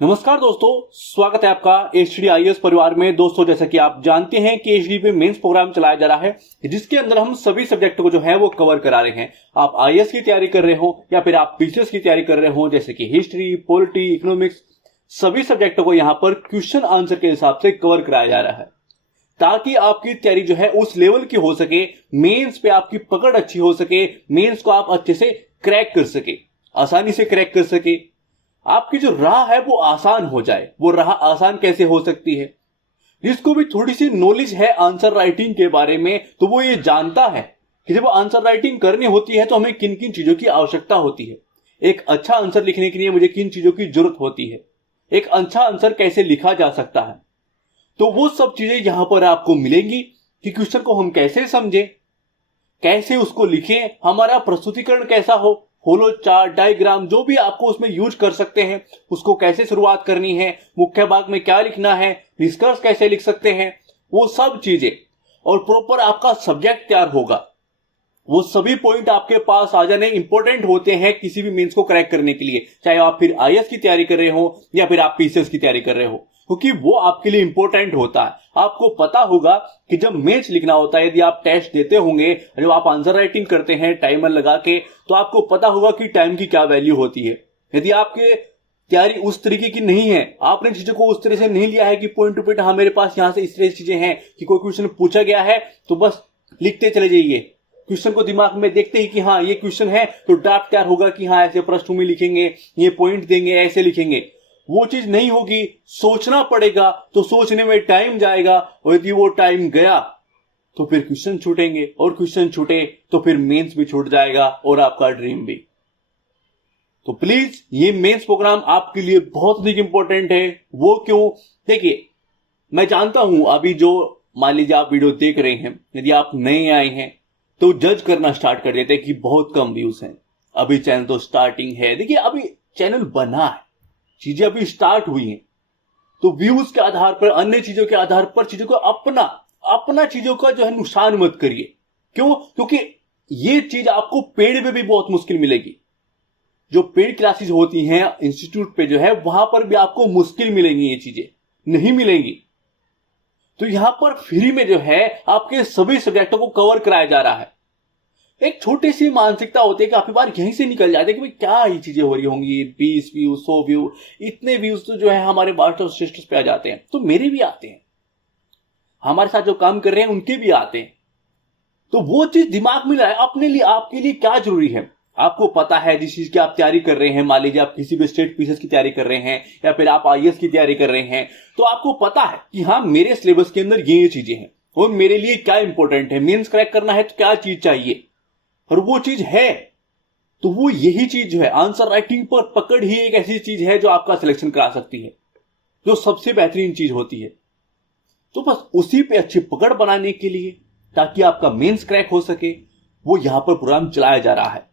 नमस्कार दोस्तों, स्वागत है आपका HDIS परिवार में। दोस्तों, जैसा कि आप जानते हैं कि HD पे मेंस प्रोग्राम चलाया जा रहा है, जिसके अंदर हम सभी सब्जेक्ट को जो है वो कवर करा रहे हैं। आप IAS की तैयारी कर रहे हो या फिर आप PCS की तैयारी कर रहे हो, जैसे कि हिस्ट्री, पॉलिटी, इकोनॉमिक्स, सभी सब्जेक्टों को यहाँ पर क्वेश्चन आंसर के हिसाब से कवर कराया जा रहा है, ताकि आपकी तैयारी जो है उस लेवल की हो सके, मेंस पे आपकी पकड़ अच्छी हो सके, मेंस को आप अच्छे से क्रैक कर सके, आसानी से क्रैक कर सके, आपकी जो राह है वो आसान हो जाए। वो राह आसान कैसे हो सकती है? जिसको भी थोड़ी सी नॉलेज है आंसर राइटिंग के बारे में, तो वो ये जानता है कि जब आंसर राइटिंग करनी होती है तो हमें किन किन चीजों की आवश्यकता होती है। एक अच्छा आंसर लिखने के लिए मुझे किन चीजों की जरूरत होती है, एक अच्छा आंसर कैसे लिखा जा सकता है। तो वो सब चीजें यहां पर आपको मिलेंगी कि क्वेश्चन को हम कैसे समझें, कैसे उसको लिखें, हमारा प्रस्तुतिकरण कैसा हो, होलो चार्ट, डायग्राम, जो भी आपको उसमें यूज कर सकते हैं, उसको कैसे शुरुआत करनी है, मुख्य भाग में क्या लिखना है, निष्कर्ष कैसे लिख सकते हैं, वो सब चीजें, और प्रॉपर आपका सब्जेक्ट तैयार होगा। वो सभी पॉइंट आपके पास आ जाने इंपॉर्टेंट होते हैं किसी भी मेंस को क्रैक करने के लिए, चाहे आप फिर IAS की तैयारी कर रहे हो या फिर आप PCS की तैयारी कर रहे हो, क्योंकि वो आपके लिए इंपॉर्टेंट होता है। आपको पता होगा कि जब मेंस लिखना होता है, यदि आप टेस्ट देते होंगे, जब आप आंसर राइटिंग करते हैं टाइमर लगा के, तो आपको पता होगा कि टाइम की क्या वैल्यू होती है। यदि आपके तैयारी उस तरीके की नहीं है, आपने चीजों को उस तरह से नहीं लिया है कि पॉइंट टू पॉइंट, हाँ मेरे पास यहां से इस तरह चीजें हैं कि कोई क्वेश्चन पूछा गया है तो बस लिखते चले जाइए, क्वेश्चन को दिमाग में देखते ही कि हाँ ये क्वेश्चन है तो ड्राफ्ट तैयार होगा कि हाँ ऐसे प्रश्न में लिखेंगे, ये पॉइंट देंगे, ऐसे लिखेंगे। वो चीज नहीं होगी, सोचना पड़ेगा, तो सोचने में टाइम जाएगा, और यदि वो टाइम गया तो फिर क्वेश्चन छूटेंगे, और क्वेश्चन छूटे तो फिर मेंस भी छूट जाएगा और आपका ड्रीम भी। तो प्लीज ये मेंस प्रोग्राम आपके लिए बहुत अधिक इंपॉर्टेंट है। वो क्यों? देखिए, मैं जानता हूं अभी जो मान लीजिए आप वीडियो देख रहे हैं, यदि आप नए आए हैं तो जज करना स्टार्ट कर देते हैं कि बहुत कम व्यूज हैं, अभी चैनल तो स्टार्टिंग है। देखिए, अभी चैनल बना है, चीजें अभी स्टार्ट हुई हैं, तो व्यूज के आधार पर, अन्य चीजों के आधार पर चीजों को अपना चीजों का जो है नुकसान मत करिए। क्यों? क्योंकि ये चीज आपको पेड पे भी बहुत मुश्किल मिलेगी। जो पेड क्लासेस होती हैं इंस्टीट्यूट पे जो है, वहां पर भी आपको मुश्किल मिलेंगी, ये चीजें नहीं मिलेंगी। तो यहां पर फ्री में जो है आपके सभी सब्जेक्टों को कवर कराया जा रहा है। एक छोटी सी मानसिकता होती है कि काफी बार यहीं से निकल जाते हैं कि भाई क्या ये चीजें हो रही होंगी, 20 व्यू, 100 व्यू, इतने व्यूज तो जो है हमारे व्हाट्सएप स्टेटस पे आ जाते हैं। तो मेरे भी आते हैं, हमारे साथ जो काम कर रहे हैं उनके भी आते हैं। तो वो चीज दिमाग में लाए, अपने लिए, आपके लिए क्या जरूरी है। आपको पता है जिस चीज की आप तैयारी कर रहे हैं, मान लीजिए आप किसी भी स्टेट PCS की तैयारी कर रहे हैं या फिर आप IAS की तैयारी कर रहे हैं, तो आपको पता है कि हाँ मेरे सिलेबस के अंदर ये चीजें हैं और मेरे लिए क्या इंपॉर्टेंट है, मेंस क्रैक करना है तो क्या चीज चाहिए, और वो चीज है। तो वो यही चीज जो है, आंसर राइटिंग पर पकड़ ही एक ऐसी चीज है जो आपका सिलेक्शन करा सकती है, जो सबसे बेहतरीन चीज होती है। तो बस उसी पे अच्छी पकड़ बनाने के लिए, ताकि आपका मेंस क्रैक हो सके, वो यहां पर प्रोग्राम चलाया जा रहा है।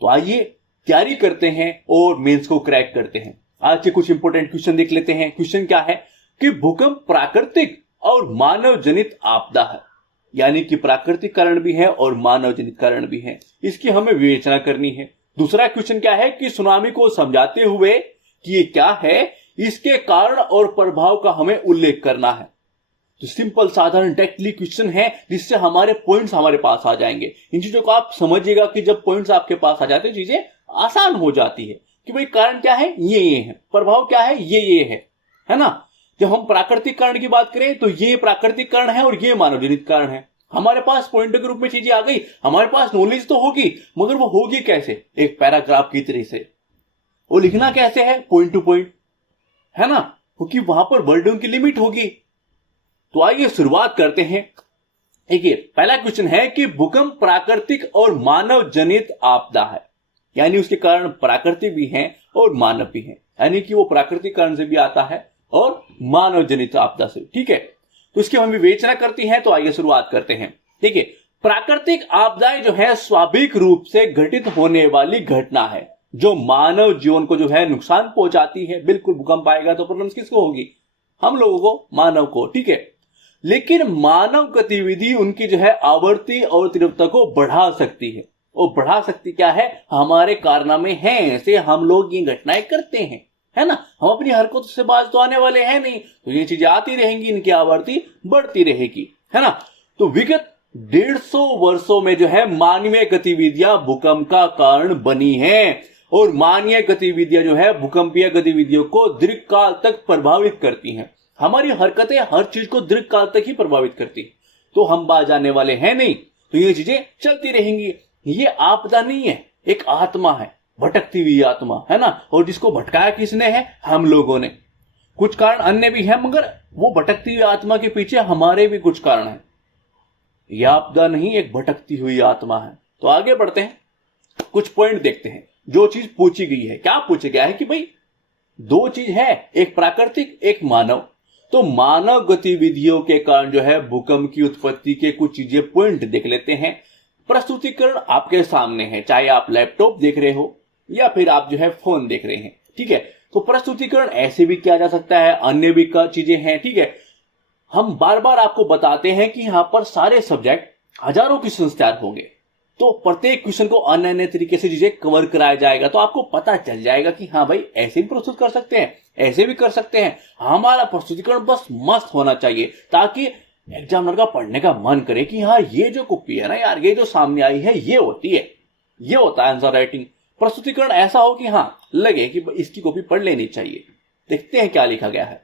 तो आइए तैयारी करते हैं और मेंस को क्रैक करते हैं। आज के कुछ इंपॉर्टेंट क्वेश्चन देख लेते हैं। क्वेश्चन क्या है कि भूकंप प्राकृतिक और मानव जनित आपदा है, यानी कि प्राकृतिक कारण भी है और मानव जनित कारण भी है, इसकी हमें विवेचना करनी है। दूसरा क्वेश्चन क्या है कि सुनामी को समझाते हुए कि ये क्या है, इसके कारण और प्रभाव का हमें उल्लेख करना है। तो सिंपल, साधारण, डायरेक्टली क्वेश्चन है, जिससे हमारे पॉइंट्स हमारे पास आ जाएंगे। इन चीजों को आप समझिएगा कि जब पॉइंट्स आपके पास आ जाते हैं चीजें आसान हो जाती है कि भाई कारण क्या है, ये है, प्रभाव क्या है, ये है ना। जब हम प्राकृतिक कारण की बात करें तो ये प्राकृतिक कारण है और ये मानव जनित कारण है। हमारे पास पॉइंट के रूप में चीजें आ गई, हमारे पास नॉलेज तो होगी, मगर वो होगी कैसे? एक पैराग्राफ की तरह से। वो लिखना कैसे है? पॉइंट टू पॉइंट, है ना, क्योंकि वहां पर वर्डों की लिमिट होगी। तो आइए शुरुआत करते हैं। देखिए, पहला क्वेश्चन है कि भूकंप प्राकृतिक और मानव जनित आपदा है, यानी उसके कारण प्राकृतिक भी हैं और मानव भी हैं, यानी कि वो प्राकृतिक कारण से भी आता है और मानव जनित आपदा से। ठीक है, तो इसकी हम विवेचना करती हैं। तो आइए शुरुआत करते हैं। देखिए, प्राकृतिक आपदाएं जो है स्वाभाविक रूप से घटित होने वाली घटना है जो मानव जीवन को जो है नुकसान पहुंचाती है। बिल्कुल, भूकंप आएगा तो प्रॉब्लम किसको होगी? हम लोगों को, मानव को। ठीक है, लेकिन मानव गतिविधि उनकी जो है आवृत्ति और तीव्रता को बढ़ा सकती है। और बढ़ा सकती क्या है? हमारे कारनामे हैं, ऐसे हम लोग ये घटनाएं करते हैं। है ना। हम अपनी हरकतों से बाज तो आने वाले हैं नहीं, तो ये चीजें आती रहेंगी, इनकी आवृत्ति बढ़ती रहेगी, है ना। तो विगत 150 वर्षों में जो है मानवीय गतिविधियां भूकंप का कारण बनी हैं, और मानवीय गतिविधियां जो है भूकंपीय गतिविधियों को दीर्घकाल तक प्रभावित करती हैं। हमारी हरकतें हर चीज को दीर्घकाल तक ही प्रभावित करती, तो हम बाज आने वाले हैं नहीं, तो ये चीजें चलती रहेंगी। ये आपदा नहीं है, एक आत्मा है, भटकती हुई आत्मा, है ना। और जिसको भटकाया किसने है? हम लोगों ने। कुछ कारण अन्य भी है, मगर वो भटकती हुई आत्मा के पीछे हमारे भी कुछ कारण है। यह आपदा नहीं, एक भटकती हुई आत्मा है। तो आगे बढ़ते हैं, कुछ पॉइंट देखते हैं। जो चीज पूछी गई है, क्या पूछा गया है कि भाई दो चीज है, एक प्राकृतिक एक मानव। तो मानव गतिविधियों के कारण जो है भूकंप की उत्पत्ति के कुछ चीजें पॉइंट देख लेते हैं। प्रस्तुतिकरण आपके सामने है, चाहे आप लैपटॉप देख रहे हो या फिर आप जो है फोन देख रहे हैं, ठीक है। तो प्रस्तुतिकरण ऐसे भी किया जा सकता है, अन्य भी चीजें हैं, ठीक है। हम बार बार आपको बताते हैं कि यहां पर सारे सब्जेक्ट हजारों क्वेश्चन तैयार होंगे, तो प्रत्येक क्वेश्चन को अन्य अन्य तरीके से चीजें कवर कराया जाएगा, तो आपको पता चल जाएगा कि हाँ भाई ऐसे भी प्रस्तुत कर सकते हैं, ऐसे भी कर सकते हैं। हमारा प्रस्तुतिकरण बस मस्त होना चाहिए, ताकि एग्जामिनर का पढ़ने का मन करे कि हाँ ये जो कॉपी है ना यार, ये जो सामने आई है ये होती है, ये होता है आंसर राइटिंग। प्रस्तुतिकरण ऐसा हो कि हाँ लगे कि इसकी कॉपी पढ़ लेनी चाहिए, देखते हैं क्या लिखा गया है,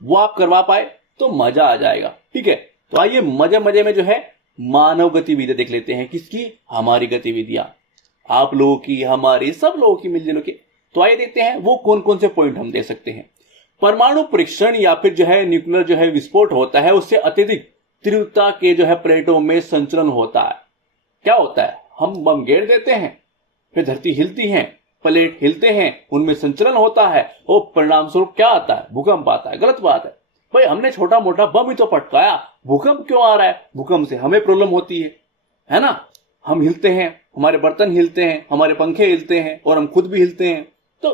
वो आप करवा पाए तो मजा आ जाएगा, ठीक है। तो आइए मजे मजे में जो है मानव गतिविधियां देख लेते हैं। किसकी? हमारी गतिविधियां, आप लोगों की, हमारी, सब लोगों की मिलजुल के। तो आइए देखते हैं वो कौन कौन से पॉइंट हम दे सकते हैं। परमाणु परीक्षण या फिर जो है न्यूक्लियर जो है विस्फोट होता है, उससे अत्यधिक तीव्रता के जो है प्लेटों में संचलन होता है। क्या होता है? हम बम गिर देते हैं, फिर धरती हिलती है, प्लेट हिलते हैं, उनमें संचलन होता है, और परिणाम स्वरूप क्या आता है? भूकंप आता है। गलत बात है भाई, हमने छोटा मोटा बम ही तो पटकाया, भूकंप क्यों आ रहा है? भूकंप से हमें प्रॉब्लम होती है ना। हम हिलते हैं, हमारे बर्तन हिलते हैं, हमारे पंखे हिलते हैं, और हम खुद भी हिलते हैं। तो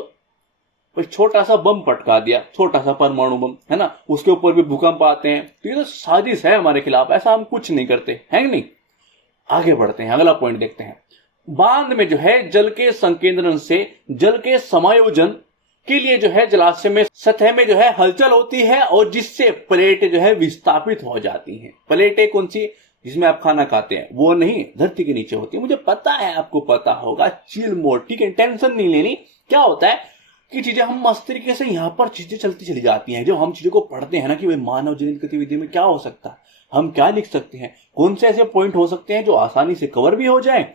भाई छोटा सा बम पटका दिया, छोटा सा परमाणु बम, है ना, उसके ऊपर भी भूकंप आते हैं, तो ये तो साजिश है हमारे खिलाफ, ऐसा हम कुछ नहीं करते हैं नहीं। आगे बढ़ते हैं, अगला पॉइंट देखते हैं। बांध में जो है जल के संकेंद्रण से जल के समायोजन के लिए जो है जलाशय में सतह में जो है हलचल होती है, और जिससे प्लेटें जो है विस्थापित हो जाती हैं। प्लेटें कौन सी? जिसमें आप खाना खाते हैं, वो नहीं, धरती के नीचे होती है। मुझे पता है, आपको पता होगा, चिल मोड, ठीक है, टेंशन नहीं लेनी। क्या होता है कि चीजें हम मस्त तरीके से यहाँ पर चीजें चलती चली जाती हैं। जब हम चीजों को पढ़ते हैं ना कि भाई मानव जनित गतिविधि में क्या हो सकता है, हम क्या लिख सकते हैं, कौन से ऐसे पॉइंट हो सकते हैं जो आसानी से कवर भी हो जाए,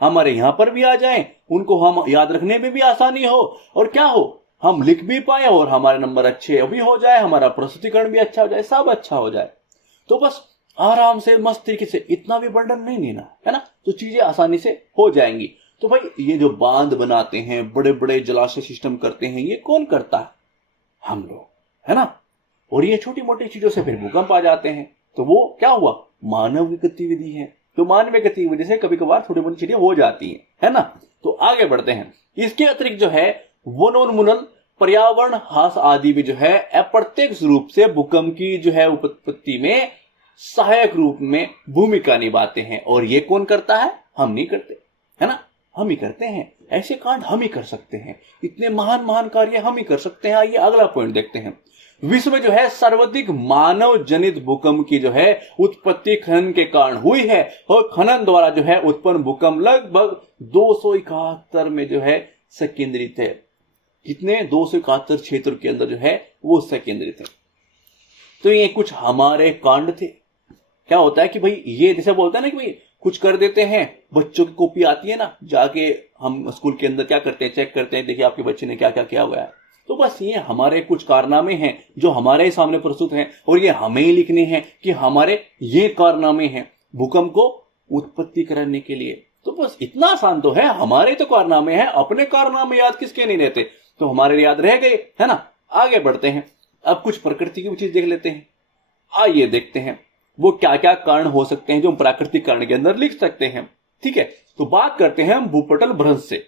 हमारे यहाँ पर भी आ जाए, उनको हम याद रखने में भी आसानी हो, और क्या हो, हम लिख भी पाए, और हमारे नंबर अच्छे भी हो जाए, हमारा प्रस्तुतिकरण भी अच्छा हो जाए, सब अच्छा हो जाए। तो बस आराम से मस्त तरीके से, इतना भी बर्डन नहीं लेना, है ना, तो चीजें आसानी से हो जाएंगी। तो भाई ये जो बांध बनाते हैं, बड़े बड़े जलाशय सिस्टम करते हैं, ये कौन करता है? हम लोग, है ना। और ये छोटी मोटी चीजों से फिर भूकंप आ जाते हैं, तो वो क्या हुआ? मानव की गतिविधि है। तो मानवीय गतिविधि से कभी कभार छोटी मोटी चीजें हो जाती है ना। तो आगे बढ़ते हैं। इसके अतिरिक्त जो है वनोन्मूलन, पर्यावरण ह्रास आदि भी जो है अप्रत्यक्ष रूप से भूकंप की जो है उत्पत्ति में सहायक रूप में भूमिका निभाते हैं। और ये कौन करता है? हम नहीं करते, है ना, हम ही करते हैं। ऐसे कांड हम ही कर सकते हैं, इतने महान महान कार्य हम ही कर सकते हैं। आइए अगला पॉइंट देखते हैं। विश्व में जो है सर्वाधिक मानव जनित भूकंप की जो है उत्पत्ति खनन के कारण हुई है, और खनन द्वारा जो है उत्पन्न भूकंप लगभग 271 में जो है संकेंद्रित है। कितने? 271 क्षेत्र के अंदर जो है वो संकेंद्रित है। तो ये कुछ हमारे कांड थे। क्या होता है कि भाई ये जैसे बोलते हैं ना कि भाई कुछ कर देते हैं, बच्चों की कॉपी आती है ना, जाके हम स्कूल के अंदर क्या करते हैं, चेक करते हैं, देखिए आपके बच्चे ने क्या क्या किया हुआ है। तो बस ये हमारे कुछ कारनामे हैं जो हमारे ही सामने प्रस्तुत हैं, और ये हमें ही लिखने हैं कि हमारे ये कारनामे हैं भूकंप को उत्पत्ति करने के लिए। तो बस इतना आसान तो है, हमारे तो कारनामे हैं, अपने कारनामे याद किसके नहीं रहते, तो हमारे याद रह गए, है ना। आगे बढ़ते हैं, अब कुछ प्रकृति की चीज देख लेते हैं। आइए देखते हैं वो क्या क्या कारण हो सकते हैं जो हम प्राकृतिक कारण के अंदर लिख सकते हैं, ठीक है। तो बात करते हैं हम भूपटल भ्रंश से।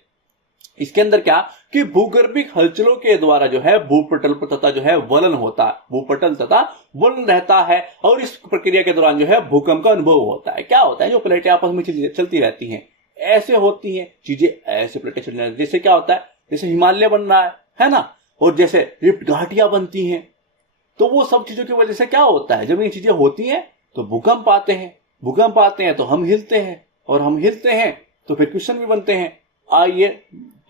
इसके अंदर क्या कि भूगर्भिक हलचलों के द्वारा जो है भूपटल तथा जो है वलन होता है, भूपटल तथा वलन रहता है, और इस प्रक्रिया के दौरान जो है भूकंप का अनुभव होता है। क्या होता है? जो प्लेटें आपस में चलती रहती हैं, ऐसे होती हैं चीजें, ऐसे प्लेटें चलती रहती हैं। जैसे क्या होता है, जैसे हिमालय बन रहा है ना, और जैसे रिफ्ट घाटियां बनती हैं। तो वो सब चीजों की वजह से क्या होता है, जब ये चीजें होती हैं तो भूकंप आते हैं, भूकंप आते हैं तो हम हिलते हैं, और हम हिलते हैं तो फिर क्वेश्चन भी बनते हैं। आइए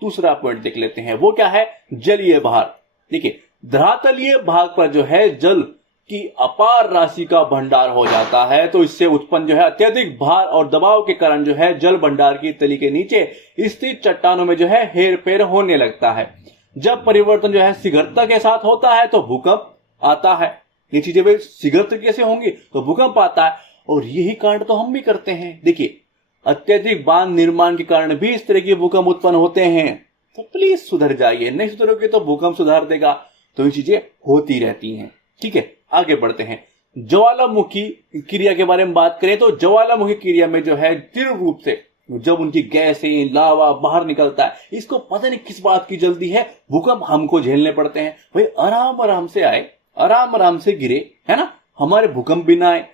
दूसरा पॉइंट देख लेते हैं, वो क्या है, जलीय भार। देखिए, धरातलीय भाग पर जो है जल की अपार राशि का भंडार हो जाता है, तो इससे उत्पन्न जो है अत्यधिक भार और दबाव के कारण जो है जल भंडार की तली के नीचे स्थित चट्टानों में जो है हेर फेर होने लगता है। जब परिवर्तन जो है शीघ्रता के साथ होता है तो भूकंप आता है। ये चीजें भाई शीघ्रता कैसे होंगी, तो भूकंप आता है। और यही कांड तो हम भी करते हैं। देखिए, अत्यधिक बांध निर्माण के कारण भी इस तरह के भूकंप उत्पन्न होते हैं। तो प्लीज सुधर जाइए, नहीं सुधरोगे तो भूकंप सुधार देगा। तो ये चीजें होती रहती हैं। ठीक है, आगे बढ़ते हैं। ज्वालामुखी क्रिया के बारे में बात करें तो ज्वालामुखी क्रिया में जो है तीव्र रूप से जब उनकी गैसें लावा बाहर निकलता है, इसको पता नहीं किस बात की जल्दी है, भूकंप हमको झेलने पड़ते हैं। भाई आराम आराम से आए, आराम आराम से गिरे, है ना, हमारे भूकंप भी ना आए।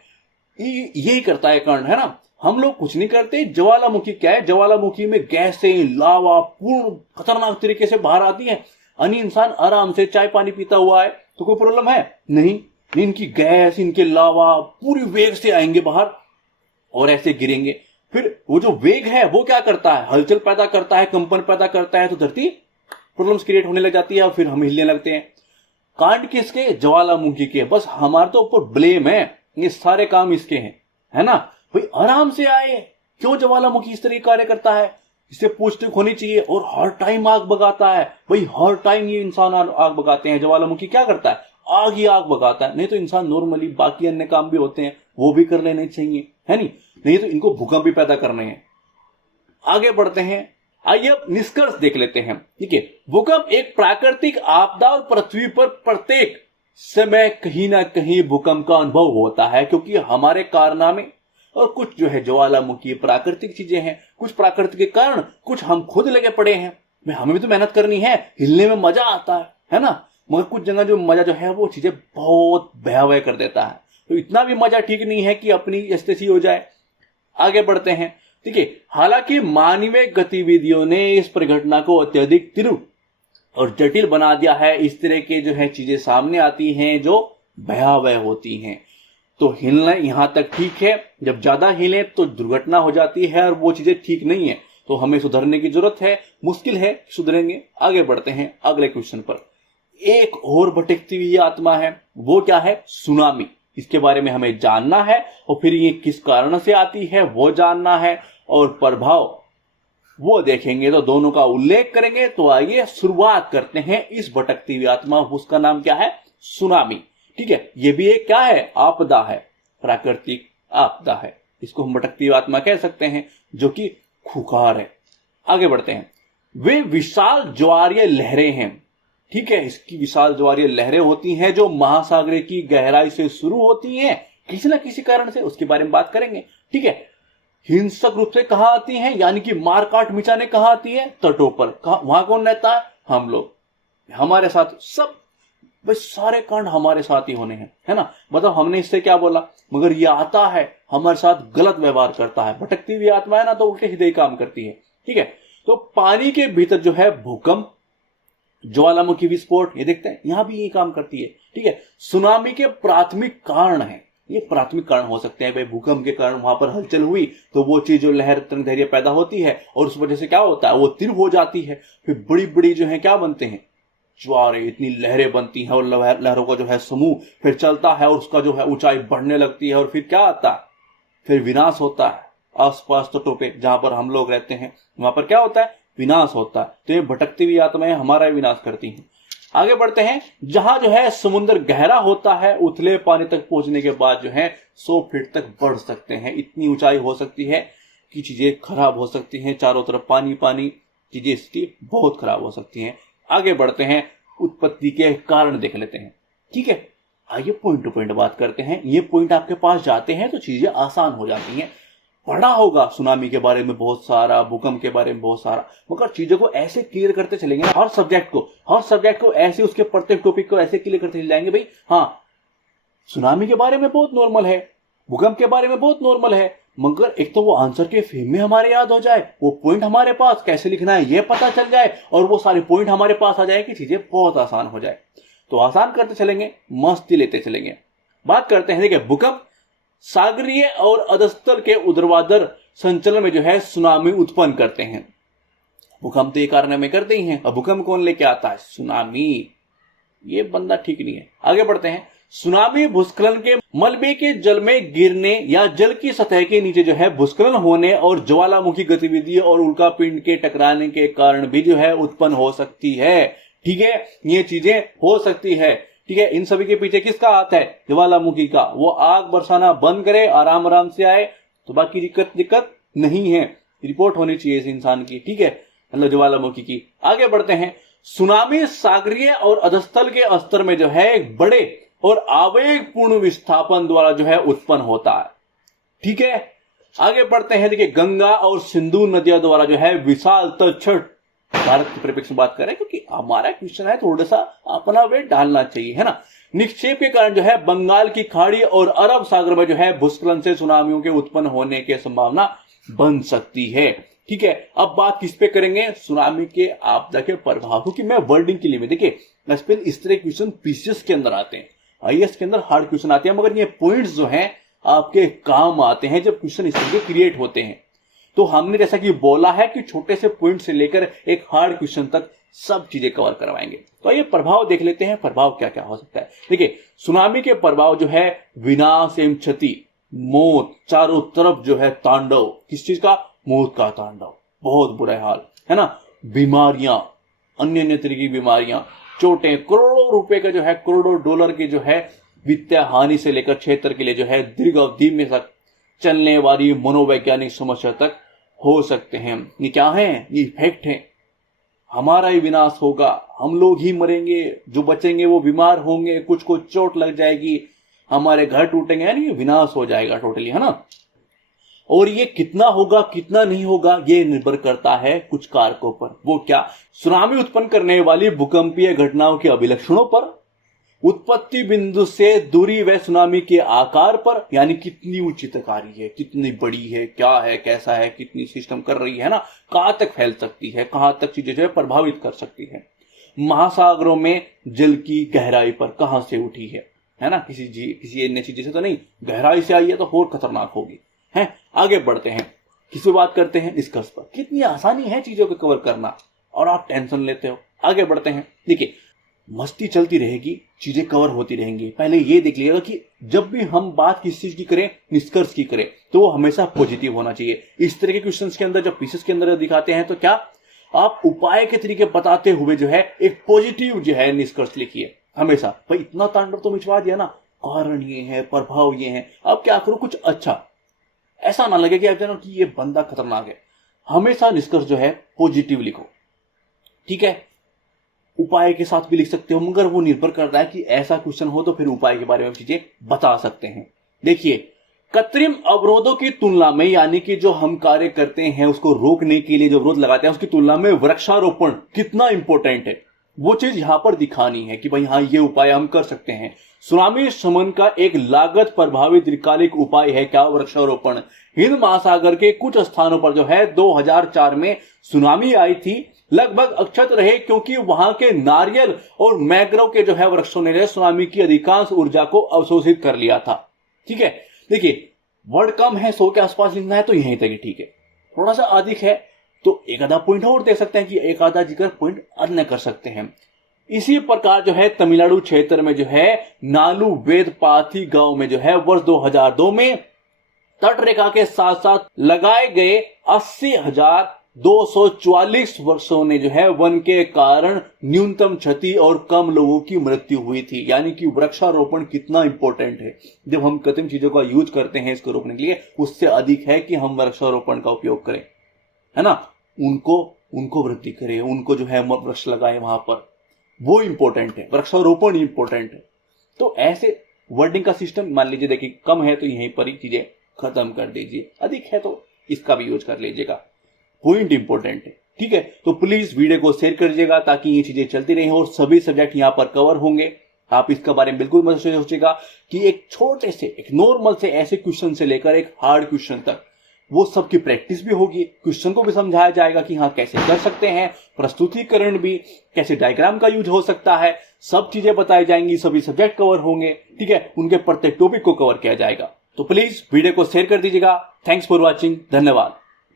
यही करता है कारण, है ना। हम लोग कुछ नहीं करते। ज्वालामुखी क्या है, ज्वालामुखी में गैसें लावा पूर्ण खतरनाक तरीके से बाहर आती है। अन्य इंसान आराम से चाय पानी पीता हुआ है तो कोई प्रॉब्लम है नहीं। इनकी गैस, इनके लावा पूरी वेग से आएंगे बाहर और ऐसे गिरेंगे। फिर वो जो वेग है वो क्या करता है, हलचल पैदा करता है, कंपन पैदा करता है, तो धरती प्रॉब्लम्स क्रिएट होने लग जाती है और फिर हम हिलने लगते हैं। कांड किसके, ज्वालामुखी के। बस हमारे तो ऊपर ब्लेम है, ये सारे काम इसके हैं, है ना। भाई आराम से आए, क्यों ज्वालामुखी इस तरह कार्य करता है, इससे पूछताछ होनी चाहिए। और हर टाइम आग भगाता है, भाई हर टाइम ये इंसान आग भगाते हैं। ज्वालामुखी क्या करता है, आग ही आग भगाता है। नहीं तो इंसान नॉर्मली बाकी अन्य काम भी होते हैं वो भी कर लेने चाहिए, है नहीं तो इनको भूकंप भी पैदा करने हैं। आगे बढ़ते हैं, आइए अब निष्कर्ष देख लेते हैं। ठीक है, भूकंप एक प्राकृतिक आपदा और पृथ्वी पर प्रत्येक समय कहीं ना कहीं भूकंप का अनुभव होता है, क्योंकि हमारे कारनामे और कुछ जो है ज्वालामुखी प्राकृतिक चीजें हैं, कुछ प्राकृतिक के कारण, कुछ हम खुद लगे पड़े हैं। हमें भी तो मेहनत करनी है, हिलने में मजा आता है ना। मगर कुछ जगह जो मजा जो है वो चीजें बहुत भयावह कर देता है। तो इतना भी मजा ठीक नहीं है कि अपनी स्थिति हो जाए। आगे बढ़ते हैं। ठीक है, हालांकि मानवीय गतिविधियों ने इस परिघटना को अत्यधिक तीव्र और जटिल बना दिया है। इस तरह के जो है चीजें सामने आती हैं जो भयावह होती हैं। तो हिलना यहां तक ठीक है, जब ज्यादा हिले तो दुर्घटना हो जाती है और वो चीजें ठीक नहीं है। तो हमें सुधरने की जरूरत है, मुश्किल है, सुधरेंगे। आगे बढ़ते हैं अगले क्वेश्चन पर। एक और भटकती हुई आत्मा है, वो क्या है, सुनामी। इसके बारे में हमें जानना है और फिर ये किस कारण से आती है वो जानना है, और प्रभाव वो देखेंगे, तो दोनों का उल्लेख करेंगे। तो आइए शुरुआत करते हैं इस भटकती हुई आत्मा, उसका नाम क्या है, सुनामी। ठीक है, ये भी एक क्या है, आपदा है, प्राकृतिक आपदा है। इसको हम भटकती हुई आत्मा कह सकते हैं, जो कि खुखार है। आगे बढ़ते हैं। वे विशाल ज्वारीय लहरें हैं। ठीक है, इसकी विशाल ज्वारीय लहरें होती हैं जो महासागर की गहराई से शुरू होती हैं किसी न किसी कारण से, उसके बारे में बात करेंगे। ठीक है, हिंसक रूप से कहां आती हैं, यानी कि मार काट मिचाने कहां आती है, तटों पर। वहां कौन रहता है, हम लोग, हमारे साथ सब, बस सारे कांड हमारे साथ ही होने हैं, है ना। मतलब हमने इससे क्या बोला, मगर ये आता है हमारे साथ गलत व्यवहार करता है। भटकती हुई आत्मा है ना, तो उल्टे सीधे काम करती है। ठीक है, तो पानी के भीतर जो है भूकंप, ज्वालामुखी विस्फोट, ये देखते हैं यहां भी ये काम करती है। ठीक है, सुनामी के प्राथमिक कारण है, ये प्राथमिक कारण हो सकते हैं। भाई भूकंप के कारण वहां पर हलचल हुई तो वो चीज जो लहर तरंग धैर्य पैदा होती है और उस वजह से क्या होता है, वो तीव्र हो जाती है। फिर बड़ी बड़ी जो है क्या बनते हैं, ज्वारे, इतनी लहरें बनती हैं और लहरों का जो है समूह फिर चलता है और उसका जो है ऊंचाई बढ़ने लगती है। और फिर क्या आता है, फिर विनाश होता है। आसपास तटों पे जहां पर हम लोग रहते हैं वहां पर क्या होता है, विनाश होता है। तो ये भटकती हुई आत्माएं हमारा विनाश करती हैं। आगे बढ़ते हैं। जहां जो है समुद्र गहरा होता है, उथले पानी तक पहुंचने के बाद जो है 100 फीट तक बढ़ सकते हैं। इतनी ऊंचाई हो सकती है कि चीजें खराब हो सकती हैं, चारों तरफ पानी पानी, चीजें स्थिति बहुत खराब हो सकती हैं। आगे बढ़ते हैं, उत्पत्ति के कारण देख लेते हैं। ठीक है, आइए पॉइंट टू पॉइंट बात करते हैं। ये पॉइंट आपके पास जाते हैं तो चीजें आसान हो जाती हैं। पढ़ा होगा सुनामी के बारे में बहुत सारा, भूकंप के बारे में बहुत सारा, मगर चीजों को ऐसे क्लियर करते चलेंगे, हर सब्जेक्ट को ऐसे, उसके प्रत्येक टॉपिक को ऐसे क्लियर करते चले जाएंगे। भाई हाँ, सुनामी के बारे में बहुत नॉर्मल है, भूकंप के बारे में बहुत नॉर्मल है, मगर एक तो वो आंसर के फ्रेम में हमारे याद हो जाए, वो पॉइंट हमारे पास कैसे लिखना है ये पता चल जाए, और वो सारे पॉइंट हमारे पास आ जाए कि चीजें बहुत आसान हो जाए। तो आसान करते चलेंगे, मस्ती लेते चलेंगे। बात करते हैं, देखिए भूकंप सागरीय और अधस्तल के ऊर्ध्वाधर संचलन में जो है सुनामी उत्पन्न करते हैं। भूकंप तो ये कारण में करते ही हैं, अब भूकंप कौन लेके आता है? सुनामी। ये बंदा ठीक नहीं है। आगे बढ़ते हैं। सुनामी भूस्खलन के मलबे के जल में गिरने या जल की सतह के नीचे जो है भूस्खलन होने और ज्वालामुखी गतिविधि और उल्का पिंड के टकराने के कारण भी जो है उत्पन्न हो सकती है। ठीक है, ये चीजें हो सकती है। ठीक है, इन सभी के पीछे किसका हाथ है? ज्वालामुखी का। वो आग बरसाना बंद करे, आराम आराम से आए तो बाकी दिक्कत नहीं है। रिपोर्ट होनी चाहिए इस इंसान की। ठीक है, मतलब ज्वालामुखी की। आगे बढ़ते हैं। सुनामी सागरीय और अधस्थल के स्तर में जो है एक बड़े और आवेगपूर्ण विस्थापन द्वारा जो है उत्पन्न होता है। ठीक है, आगे बढ़ते हैं। देखिए गंगा और सिंधु नदियों द्वारा जो है विशाल तलछट, भारत के परिप्रेक्ष्य में बात करें क्योंकि हमारा क्वेश्चन है, थोड़ा सा अपना वेट डालना चाहिए, है ना। निक्षेप के कारण जो है बंगाल की खाड़ी और अरब सागर में जो है भूस्खलन से सुनामियों के उत्पन्न होने की संभावना बन सकती है। ठीक है, अब बात किस पे करेंगे? सुनामी के आपदा के प्रभाव, क्योंकि मैं वर्डिंग के लिए, देखिए इस तरह क्वेश्चन पीसीएस के अंदर आते हैं, आईएएस के अंदर हार्ड क्वेश्चन आते हैं, मगर ये पॉइंट्स जो हैं आपके काम आते हैं जब क्वेश्चन इस तरह के क्रिएट होते हैं। तो हमने जैसा कि बोला है कि छोटे से पॉइंट से लेकर एक हार्ड क्वेश्चन तक सब चीजें कवर करवाएंगे। तो ये प्रभाव देख लेते हैं, प्रभाव क्या क्या हो सकता है। देखिए सुनामी के प्रभाव जो है विनाश एवं क्षति, मौत, चारों तरफ जो है तांडव, किस चीज का? मौत का तांडव, बहुत बुरा हाल है ना। बीमारियां, अन्य तरीके की बीमारियां, चोटें, करोड़ों रुपए का जो है, करोड़ों डॉलर की जो है वित्तीय हानि से लेकर क्षेत्र के लिए जो है दीर्घ अवधि में तक चलने वाली मनोवैज्ञानिक समस्या तक हो सकते हैं। ये क्या है? ये इफेक्ट है। हमारा ही विनाश होगा, हम लोग ही मरेंगे, जो बचेंगे वो बीमार होंगे, कुछ को चोट लग जाएगी, हमारे घर टूटेंगे, यानी विनाश हो जाएगा टोटली, है ना। और ये कितना होगा कितना नहीं होगा ये निर्भर करता है कुछ कारकों पर। वो क्या? सुनामी उत्पन्न करने वाली भूकंपीय घटनाओं के अभिलक्षणों पर, उत्पत्ति बिंदु से दूरी व सुनामी के आकार पर, यानी कितनी उच्चताकारी है, कितनी बड़ी है, क्या है, कैसा है, कितनी सिस्टम कर रही है ना, कहां तक फैल सकती है, कहां तक चीजें जो है प्रभावित कर सकती है। महासागरों में जल की गहराई पर कहां से उठी है ना, किसी अन्य चीज से तो नहीं, गहराई से आई है तो और खतरनाक होगी। है, आगे बढ़ते हैं, किसी बात करते हैं निष्कर्ष पर। कितनी आसानी है चीजों को कवर करना और आप टेंशन लेते हो। आगे बढ़ते हैं। देखिए मस्ती चलती रहेगी, चीजें कवर होती रहेंगी। पहले ये देख लीजिएगा कि जब भी हम बात किस चीज की करें, निष्कर्ष की करें, तो वो हमेशा पॉजिटिव होना चाहिए। इस तरह के क्वेश्चंस के अंदर जब पीसेस के अंदर दिखाते हैं तो क्या आप उपाय के तरीके बताते हुए जो है एक पॉजिटिव जो है निष्कर्ष लिखिए हमेशा। भाई इतना तांडव तो मिचवा दिया ना, कारण ये है, प्रभाव ये है, अब क्या करो कुछ अच्छा, ऐसा ना लगे कि आप जानो कि ये बंदा खतरनाक है। हमेशा निष्कर्ष जो है पॉजिटिव लिखो। ठीक है, उपाय के साथ भी लिख सकते हो, मगर वो निर्भर करता है कि ऐसा क्वेश्चन हो तो फिर उपाय के बारे में चीजें बता सकते हैं। देखिए कृत्रिम अवरोधों की तुलना में, यानी कि जो हम कार्य करते हैं उसको रोकने के लिए जो अवरोध लगाते हैं उसकी तुलना में वृक्षारोपण कितना इंपॉर्टेंट है, वो चीज यहां पर दिखानी है कि भाई हाँ ये उपाय हम कर सकते हैं। सुनामी शमन का एक लागत प्रभावित दीर्घकालिक उपाय है क्या? वृक्षारोपण। हिंद महासागर के कुछ स्थानों पर जो है 2004 में सुनामी आई थी, लगभग अक्षत रहे क्योंकि वहां के नारियल और मैंग्रोव के जो है वृक्षों ने सुनामी की अधिकांश ऊर्जा को अवशोषित कर लिया था। ठीक है, देखिए वर्ड कम है, 100 के आसपास लिखना है तो यहीं तक ठीक है। थोड़ा सा अधिक है तो एक आधा पॉइंट और दे सकते हैं कि एक आधा जिक्र पॉइंट अन्य कर सकते हैं। इसी प्रकार जो है तमिलनाडु क्षेत्र में जो है नालू वेदपाथी गांव में जो है वर्ष 2002 में तट रेखा के साथ साथ लगाए गए 80,244 वर्षों ने जो है वन के कारण न्यूनतम क्षति और कम लोगों की मृत्यु हुई थी। यानी कि वृक्षारोपण कितना इंपॉर्टेंट है। जब हम कृत्रिम चीजों का यूज करते हैं इसको रोकने के लिए, उससे अधिक है कि हम वृक्षारोपण का उपयोग करें, है ना, उनको वृद्धि करें, उनको जो है वृक्ष लगाए वहां पर, वो इंपॉर्टेंट है, वृक्षारोपण इंपॉर्टेंट है। तो ऐसे वर्डिंग का सिस्टम मान लीजिए, देखिए कम है तो यहीं पर ही चीजें खत्म कर दीजिए, अधिक है तो इसका भी यूज कर लीजिएगा, पॉइंट इंपॉर्टेंट है। ठीक है, तो प्लीज वीडियो को शेयर कर दीजिएगा ताकि ये चीजें चलती रहें और सभी सब्जेक्ट यहां पर कवर होंगे। आप इसके बारे में बिल्कुल मत सोचिएगा कि एक छोटे से, एक नॉर्मल से ऐसे क्वेश्चन से लेकर एक हार्ड क्वेश्चन तक वो सबकी प्रैक्टिस भी होगी, क्वेश्चन को भी समझाया जाएगा कि हाँ कैसे कर सकते हैं, प्रस्तुतिकरण भी, कैसे डायग्राम का यूज हो सकता है, सब चीजें बताई जाएंगी, सभी सब्जेक्ट कवर होंगे, ठीक है, उनके प्रत्येक टॉपिक को कवर किया जाएगा। तो प्लीज वीडियो को शेयर कर दीजिएगा। थैंक्स फॉर वॉचिंग, धन्यवाद।